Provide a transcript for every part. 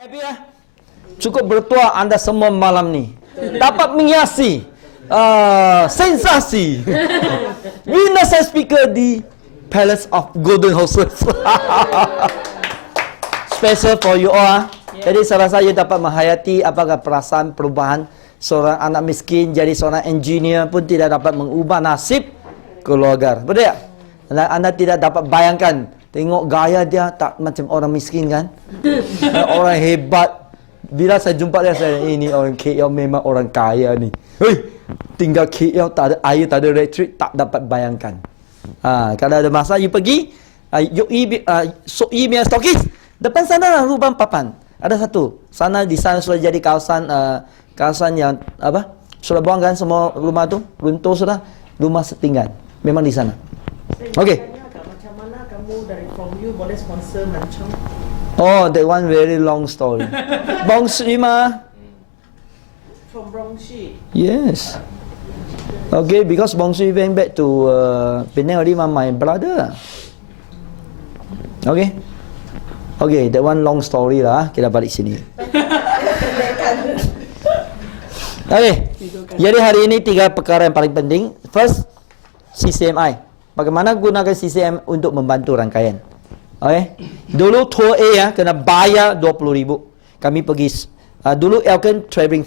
Happy ya? Cukup bertuah anda semua malam ni. Dapat menghiasi sensasi winner speaker di Palace of Golden Horses. Special for you all. Jadi saya rasa you dapat menghayati apakah perasaan perubahan seorang anak miskin jadi seorang engineer pun tidak dapat mengubah nasib keluarga. Betul tak? Anda tidak dapat bayangkan. Tengok gaya dia tak macam orang miskin kan? Orang hebat. Bila saya jumpa dia, saya ini orang KL memang orang kaya ni. Hei, tinggal KL tak ada air, tak ada elektrik, tak dapat bayangkan. Kalau ada masa, you pergi, you punya stokis, depan sana lah lubang papan. Ada satu. Sana di sana sudah jadi kawasan yang apa? Sudah buang kan semua rumah tu, runtuh sudah, rumah setinggan. Memang di sana. Okey. Dari from you boleh sponsor Mancong. Oh, that one very long story. Bongsi mah. From Bongsi. Yes. Okay, because Bongsi went back to Penang already, my brother. Okay. Okay, that one long story lah. Kita balik sini. Okay. Jadi hari ini 3 perkara yang paling penting. First, CCMI. Bagaimana gunakan CCM untuk membantu rangkaian. Okay. Dulu tour A ya, kena bayar 20,000. Kami pergi dulu Elkan Travelling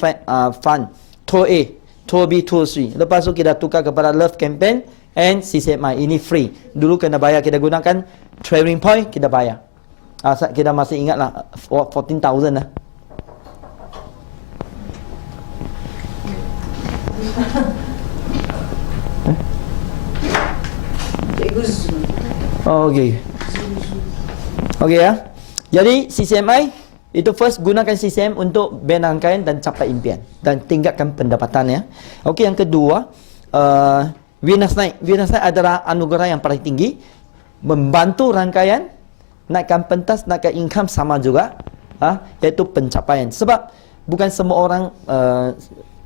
Fund. Tour A, Tour B, Tour C. Lepas tu kita tukar kepada Love Campaign and CCMI. Ini free. Dulu kena bayar, kita gunakan Travelling Point, kita bayar. Kita masih ingat lah 14,000 lah. Oh, okey. Okey ya. Jadi CCMI itu first gunakan CCM untuk bina rangkaian dan capai impian dan tingkatkan pendapatan ya. Okey, yang kedua, Winners Night. Winners Night adalah anugerah yang paling tinggi, membantu rangkaian naikkan pentas, naikkan income sama juga, iaitu pencapaian. Sebab bukan semua orang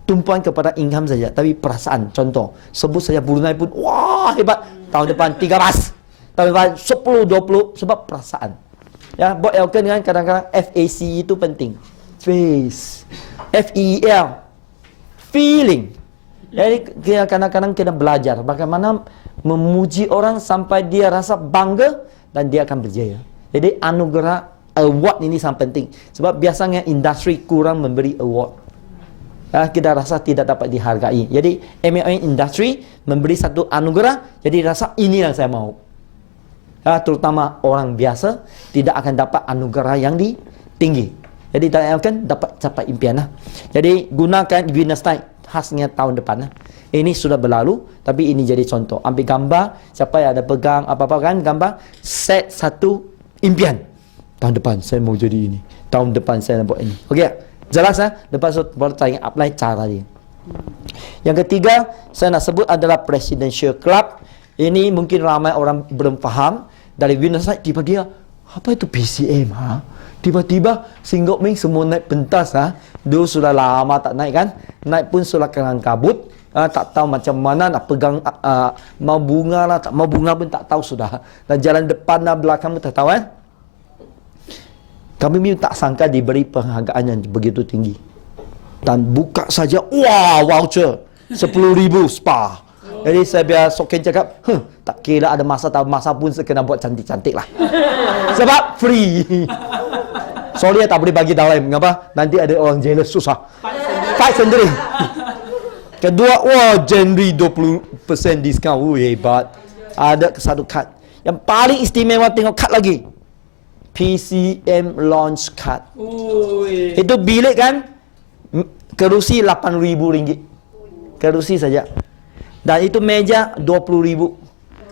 tumpuan kepada income saja, tapi perasaan. Contoh, sebut saja Brunei pun, wah hebat. Tahun depan 13, tahun depan 10, 20, sebab perasaan. Ya, buat Elkan kan kadang-kadang FAC itu penting. Face, FEL, feeling. Jadi kadang-kadang kena belajar bagaimana memuji orang sampai dia rasa bangga dan dia akan berjaya. Jadi anugerah award ini sangat penting. Sebab biasanya industri kurang memberi award. Kita rasa tidak dapat dihargai. Jadi MLM industri memberi satu anugerah, jadi rasa ini yang saya mau. Terutama orang biasa tidak akan dapat anugerah yang tinggi. Jadi akan dapat capai impian lah. Jadi gunakan Winners Night khasnya tahun depan lah. Ini sudah berlalu, tapi ini jadi contoh. Ambil gambar, siapa yang ada pegang apa-apa kan gambar, set satu impian. Tahun depan saya mau jadi ini. Tahun depan saya nak buat ini. Okey. Jelas ya? Lepas tu baru saya apply cara dia. Yang ketiga, saya nak sebut adalah Presidential Club. Ini mungkin ramai orang belum faham. Dari Winners Night, tiba-tiba, apa itu PCM? Tiba-tiba, Singgok Ming semua naik pentas. Dulu sudah lama tak naik kan? Naik pun sudah kelang kabut. Tak tahu macam mana nak pegang, mau bunga lah, tak mau bunga pun tak tahu sudah. Dan jalan depan dan belakang pun tak tahu kan? Kami tak sangka diberi penghargaan yang begitu tinggi. Dan buka saja, wah, voucher 10,000 spa. Jadi saya biar Soken cakap, tak kira ada masa tak masa pun saya kena buat cantik-cantik lah. Sebab free. Sorry tak boleh bagi dalam. Mengapa? Nanti ada orang jealous, susah. Fight sendiri. Kedua, wah, January 20% diskaun. Hebat. Ada satu kad. Yang paling istimewa tengok kad lagi. PCM launch card. Itu bilik kan, kerusi RM8,000. Kerusi saja. Dan itu meja RM20,000.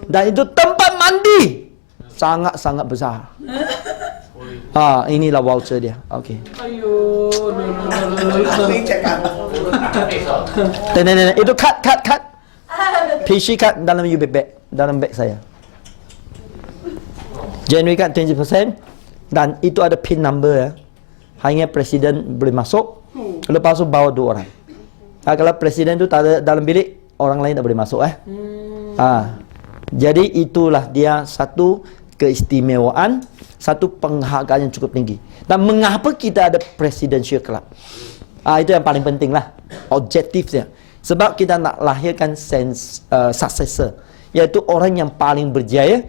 Dan itu tempat mandi sangat-sangat besar. Inilah voucher dia. Okey. Itu kad. PC card dalam bag, dalam bag saya. January card 20%. Dan itu ada pin number ya. Hanya presiden boleh masuk. Lepas tu bawa 2 orang. Kalau presiden tu tak ada dalam bilik, orang lain tak boleh masuk Jadi itulah dia satu keistimewaan. satu penghargaan yang cukup tinggi. Dan mengapa kita ada Presidential Club? Itu yang paling penting lah. Objektifnya. Sebab kita nak lahirkan successor. Iaitu orang yang paling berjaya.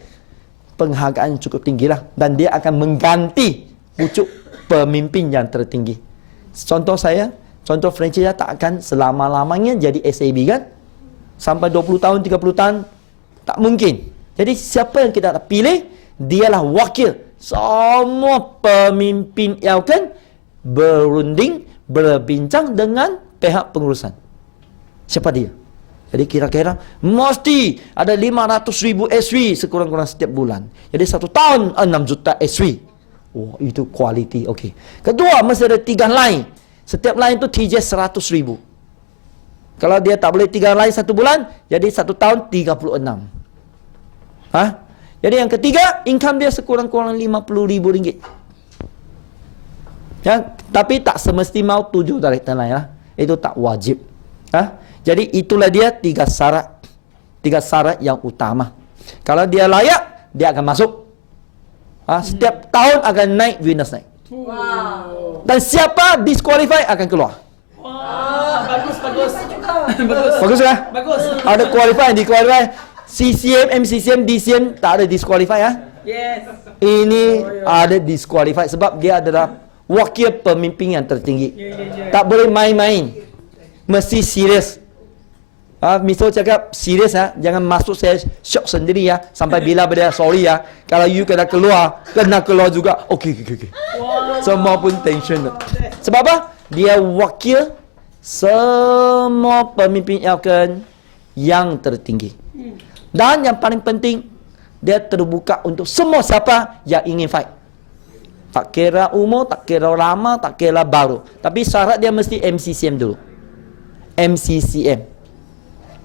Penghargaan yang cukup tinggi lah. Dan dia akan mengganti pucuk pemimpin yang tertinggi. Contoh saya, contoh franchise tak akan selama-lamanya jadi SAB kan? Sampai 20 tahun, 30 tahun. Tak mungkin. Jadi siapa yang kita nak pilih, dialah wakil. Semua pemimpin Elkan berunding, berbincang dengan pihak pengurusan. Siapa dia? Jadi kira-kira mesti ada 500,000 SW sekurang-kurang setiap bulan. Jadi 1 tahun 6 juta SW. Oh, itu kualiti. Okey. Kedua, mesti ada 3 line. Setiap line itu TJ 100,000. Kalau dia tak boleh 3 line 1 bulan, jadi 1 tahun 36. Jadi yang ketiga, income dia sekurang-kurang RM50,000. Ya, tapi tak semesti mau 7 director lain lah. Itu tak wajib. Jadi itulah dia 3 syarat. 3 syarat yang utama. Kalau dia layak, dia akan masuk. Setiap tahun akan naik winners naik. Wow. Dan siapa disqualify akan keluar. Bagus. Bagus ya? Bagus. Ada qualify, disqualify. CCM, MCCM, DCM tak ada disqualify ya. Yes. Ini ada disqualify sebab dia adalah wakil pemimpin yang tertinggi. Tak boleh main-main. Mesti serius. Misal cakap serius jangan masuk saya shock sendiri ya. Sampai bila dia sorry ya. Kalau you kena keluar juga. Okey. Wow. Semua pun tension. Sebab apa? Dia wakil semua pemimpin Elkan yang tertinggi. Dan yang paling penting, dia terbuka untuk semua siapa yang ingin fight. Tak kira umur, tak kira lama, tak kira baru. Tapi syarat dia mesti MCCM dulu. MCCM.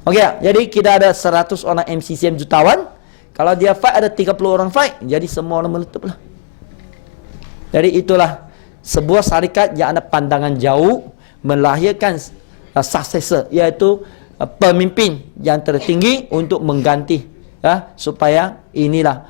Okey, jadi kita ada 100 orang MCCM jutawan. Kalau dia fight ada 30 orang fight, jadi semua orang meletup lah. Jadi itulah sebuah syarikat yang ada pandangan jauh, melahirkan successor, iaitu pemimpin yang tertinggi untuk mengganti supaya inilah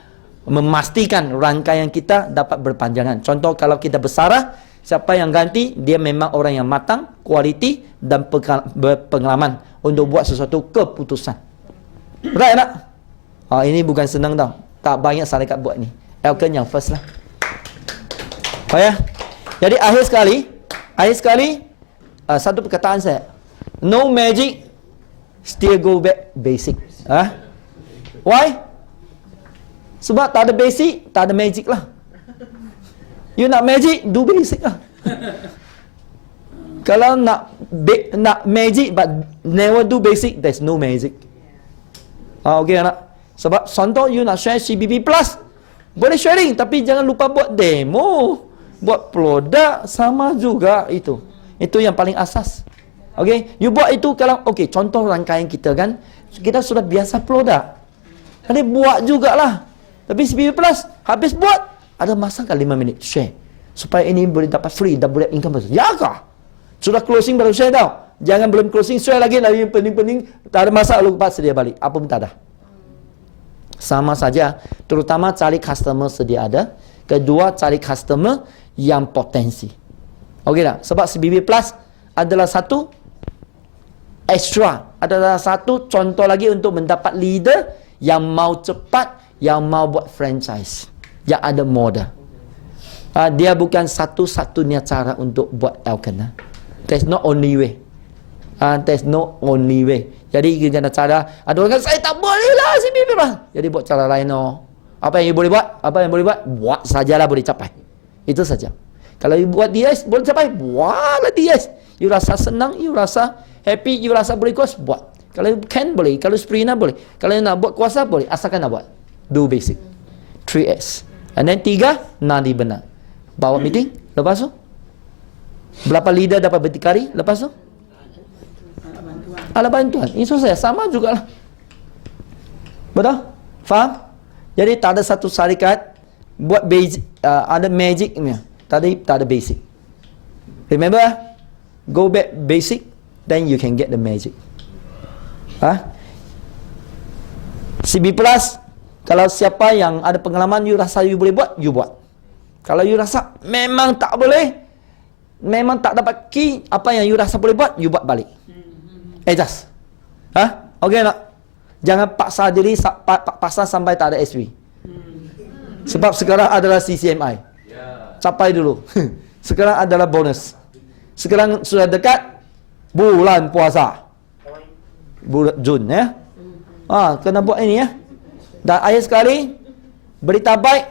memastikan rangkaian kita dapat berpanjangan. Contoh kalau kita bersarah, siapa yang ganti dia memang orang yang matang, kualiti dan berpengalaman untuk buat sesuatu keputusan. Right tak? Ini bukan senang tau. Tak banyak syarikat buat ni. Elkan yang first lah. Ya. Jadi akhir sekali satu perkataan saya. No magic, still go back basic. Why? Sebab tak ada basic, tak ada magic lah. You nak magic, do basic lah. Kalau nak magic but never do basic, there's no magic. Okay anak. Sebab contoh you nak share CBB Plus, boleh sharing tapi jangan lupa buat demo, buat produk, sama juga itu. Itu yang paling asas. Okay, you buat itu kalau contoh rangkaian kita kan, kita sudah biasa produk. Jadi buat jugalah. Tapi CBB Plus habis buat, ada masa kan 5 minit share supaya ini boleh dapat free dan boleh income besar. Ya kah? Sudah closing baru share tau. Jangan belum closing share lagi pening-pening, tak ada masa lupa sedia balik. Apa pun tak ada. Sama saja, terutama cari customer sedia ada. Kedua, cari customer yang potensi. Okey tak? Sebab CBB Plus adalah satu extra, adalah satu contoh lagi untuk mendapat leader yang mau cepat, yang mau buat franchise, yang ada modal. Dia bukan satu-satunya cara untuk buat Elkan. There's no only way. There's no only way. Jadi kita nak cara, ada orang kata, saya tak boleh lah CBB Plus. Jadi buat cara lain. Apa yang you boleh buat? Buat sajalah boleh capai. Itu saja. Kalau you buat DS, boleh capai, buatlah DS. You rasa senang, you rasa happy, you rasa boleh kuas, buat. Kalau you can, boleh. Kalau sprina, boleh. Kalau you nak buat kuasa, boleh. Asalkan nak buat. Do basic. 3S. And then 3, nadi benar. Bawa meeting, lepas tu berapa leader dapat berdikari, lepas tu ala bantuan. Itu saya sama jugalah. Betul? Faham? Jadi tak ada satu syarikat buat basic, ada magic ni. Tadi tak ada basic. Remember, go back basic, then you can get the magic. CB Plus, kalau siapa yang ada pengalaman, you rasa you boleh buat, you buat. Kalau you rasa memang tak boleh, memang tak dapat key, apa yang you rasa boleh buat, you buat balik. Adjust. Okey tak? Jangan paksa diri paksa sampai tak ada SV. Sebab sekarang adalah CCMI. Capai dulu. Sekarang adalah bonus. Sekarang sudah dekat bulan puasa. Bulan Jun ya. Kena buat ini ya. Dan akhir sekali, berita baik,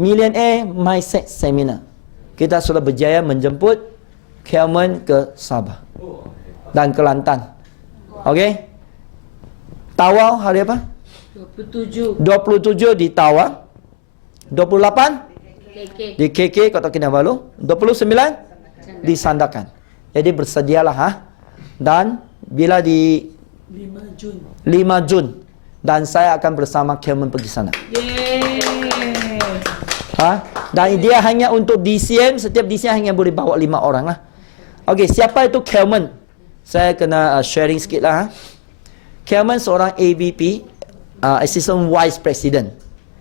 Millionaire Mindset Seminar. Kita sudah berjaya menjemput Kelman ke Sabah dan Kelantan. Okey. Tawau hari apa? 27. 27 di Tawau. 28 KK. di KK Kota Kinabalu. 29 di Sandakan. Jadi bersedialah Dan bila di 5 Jun. 5 Jun dan saya akan bersama Kelman pergi sana. Yeay. Dan dia hanya untuk DCM, setiap DCM hanya boleh bawa 5 orang lah. Okey, siapa itu Kelman? Saya kena sharing sikit lah. Kelman seorang AVP, Assistant Vice President.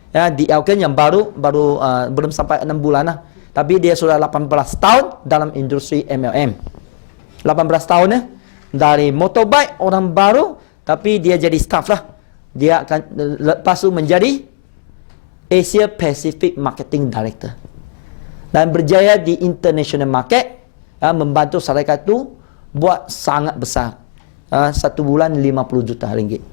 Ya, di Elkan yang baru belum sampai 6 bulan lah. Tapi dia sudah 18 tahun dalam industri MLM. 18 tahun ya. Dari motorbike orang baru, tapi dia jadi staff lah. Dia akan lepas tu menjadi Asia Pacific Marketing Director. Dan berjaya di international market, membantu syarikat tu buat sangat besar. 1 bulan 50 juta ringgit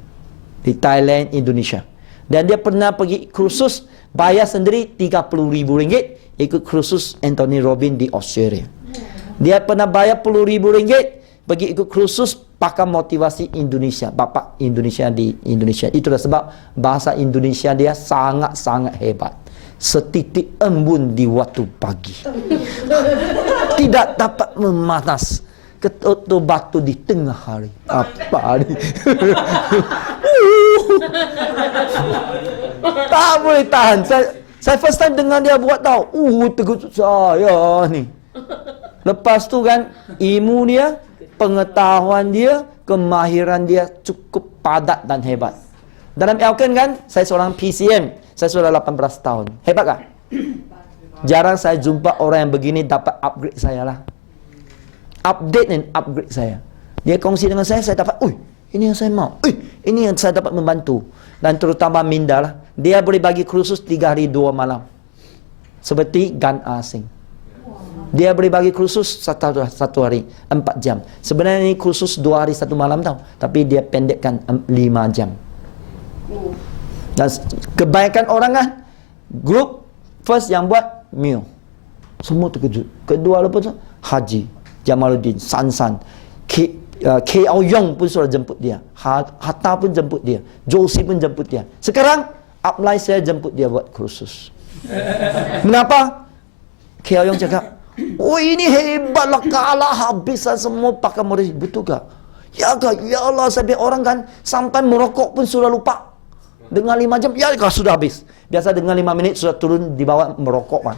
di Thailand, Indonesia. Dan dia pernah pergi kursus bayar sendiri 30,000 ringgit ikut kursus Anthony Robbins di Australia. Dia pernah bayar 10,000 ringgit pergi ikut kursus pakar motivasi Indonesia, Bapak Indonesia di Indonesia. Itulah sebab bahasa Indonesia dia sangat-sangat hebat. Setitik embun di waktu pagi. Tidak dapat memanas. Ketutup batu di tengah hari. Apa ni? Tak boleh tahan. Saya first time dengar dia buat tau. Terkejut saya ni. Lepas tu kan, ilmu dia, pengetahuan dia, kemahiran dia cukup padat dan hebat. Dalam Elkan kan, saya seorang PCM. Saya sudah 18 tahun. Hebat tak? Jarang saya jumpa orang yang begini dapat upgrade saya lah. Update dan upgrade saya. Dia kongsi dengan saya dapat, ini yang saya mau. Ini yang saya dapat membantu. Dan terutama Minda lah. Dia boleh bagi kursus 3 hari 2 malam. Seperti gan asing. Dia boleh bagi kursus satu hari 4 jam. Sebenarnya ini kursus 2 hari 1 malam tau. Tapi dia pendekkan 5 jam. Dan kebanyakan orang kan, grup first yang buat Mio. Semua terkejut. Kedua lepas tu Haji Jamaluddin, San, K.O. Yong pun sudah jemput dia. Hatta pun jemput dia. Josie pun jemput dia. Sekarang upline saya jemput dia buat kursus. Kenapa? K.O. Yong cakap, ini hebatlah, kalah habislah semua pakai modal. Betul tak? Ya kak, ya Allah, saya biar orang kan sampai merokok pun sudah lupa. Dengan 5 jam, ya kak sudah habis. Biasa dengan 5 minit sudah turun di bawah merokok kan.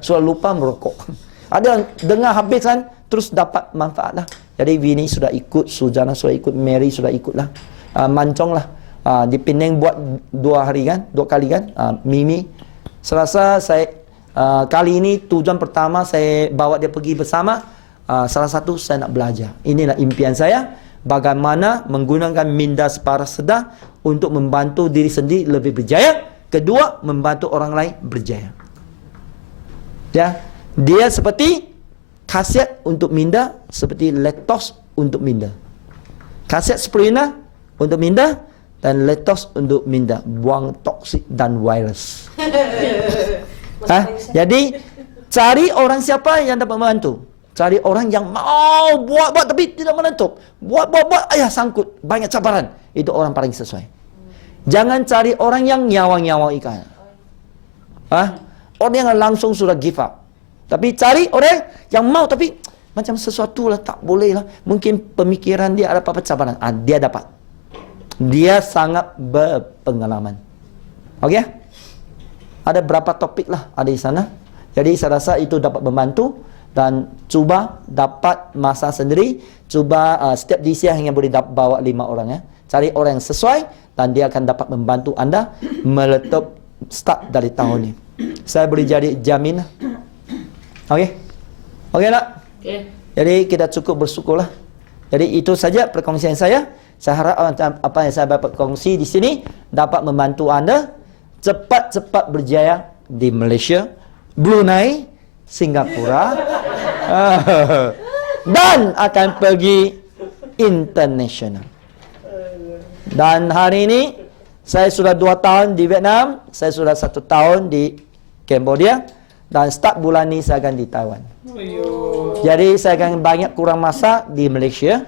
Sudah lupa merokok. Ada dengar habis kan, terus dapat manfaat lah. Jadi Winnie sudah ikut, Sujana sudah ikut, Mary sudah ikut lah. Mancong lah. Di Penang buat 2 hari kan, 2 kali kan. Mimi. Serasa saya kali ini tujuan pertama saya bawa dia pergi bersama. Salah satu saya nak belajar. Inilah impian saya. Bagaimana menggunakan minda separuh sedar untuk membantu diri sendiri lebih berjaya. Kedua, membantu orang lain berjaya. Ya, dia seperti khasiat untuk minda, seperti lactose untuk minda. Khasiat spirulina untuk minda dan lactose untuk minda, buang toksik dan virus. Jadi cari orang siapa yang dapat membantu. Cari orang yang mau buat tapi tidak menentuk. Buat sangkut, banyak cabaran. Itu orang paling sesuai. Jangan cari orang yang nyawang-nyawang ikan. Orang yang langsung sudah give up. Tapi cari orang yang mau tapi macam sesuatu lah, tak boleh lah. Mungkin pemikiran dia ada apa-apa cabaran. Dia dapat. Dia sangat berpengalaman. Okey? Ada berapa topik lah ada di sana. Jadi saya rasa itu dapat membantu. Dan cuba dapat masa sendiri. Cuba setiap DC hanya boleh bawa 5 orang ya. Cari orang yang sesuai dan dia akan dapat membantu anda meletup start dari tahun ini. saya boleh jadi jamin. Okey? Okey tak? Okay. Jadi kita cukup bersyukurlah. Jadi itu saja perkongsian saya. Saya harap apa yang saya dapat kongsi di sini dapat membantu anda cepat-cepat berjaya di Malaysia, Brunei, Singapura dan akan pergi international. Dan hari ini saya sudah 2 tahun di Vietnam, saya sudah 1 tahun di Cambodia, dan start bulan ni saya akan di Taiwan. Jadi saya akan banyak kurang masa di Malaysia,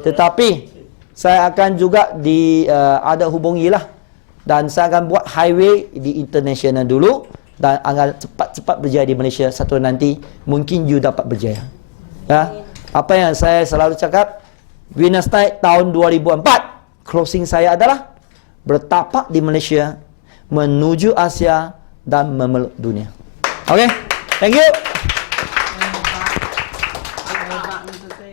tetapi saya akan juga ada hubungilah, dan saya akan buat highway di international dulu, dan akan cepat-cepat berjaya di Malaysia. Satu nanti mungkin you dapat berjaya. Ya, apa yang saya selalu cakap, Winners Night tahun 2004, closing saya adalah bertapak di Malaysia, menuju Asia dan memeluk dunia. Okay, thank you.